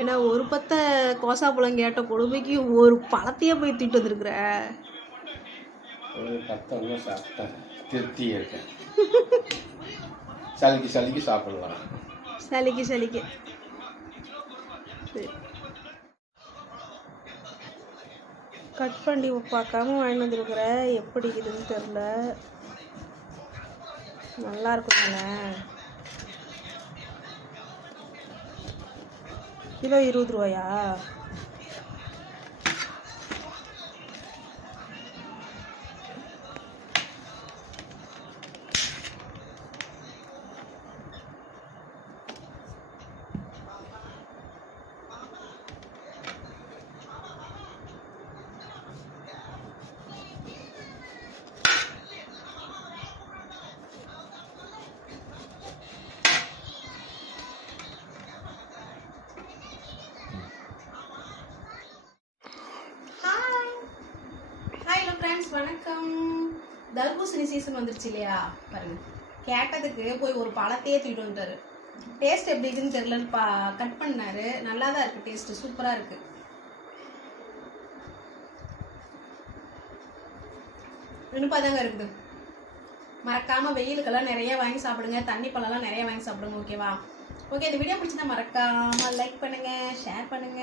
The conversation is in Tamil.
ஏன்னா ஒரு பத்த கோசா பழம் கேட்ட கொடுமைக்கு ஒரு பழத்தையே போய் தூக்கிட்டு வந்திருக்கிற. ஒரு பத்தவங்க சாப்பிட்டேன் திருப்தி இருக்கேன் சலிக்கு சலிக்கு சாப்பிடலாம். சலிக்கு சரி. கட் பண்ணி பார்க்காம வாங்கிட்டு வந்துருக்குற. எப்படி இருக்குதுன்னு தெரில நல்லா இருக்கும்ல கிலோ இருபது ரூபாயா? ஃப்ரெண்ட்ஸ் வணக்கம். தர்பூசணி சீசன் வந்துருச்சு இல்லையா? பாருங்க. கேட்டதுக்கு போய் ஒரு பழத்தையே தூக்கிட்டு வந்துட்டாரு. டேஸ்ட் எப்படி இருக்குன்னு தெரியல பா கட் பண்ணாரு. நல்லா தான் இருக்கு டேஸ்ட் சூப்பராக இருக்கு. இனிப்பாக தாங்க இருக்குது. மறக்காம வெயிலுக்கெல்லாம் நிறைய வாங்கி சாப்பிடுங்க. தண்ணி பழம்லாம் நிறைய வாங்கி சாப்பிடுங்க ஓகேவா ஓகே இந்த வீடியோ பிடிச்சதா மறக்காம லைக் பண்ணுங்க ஷேர் பண்ணுங்க.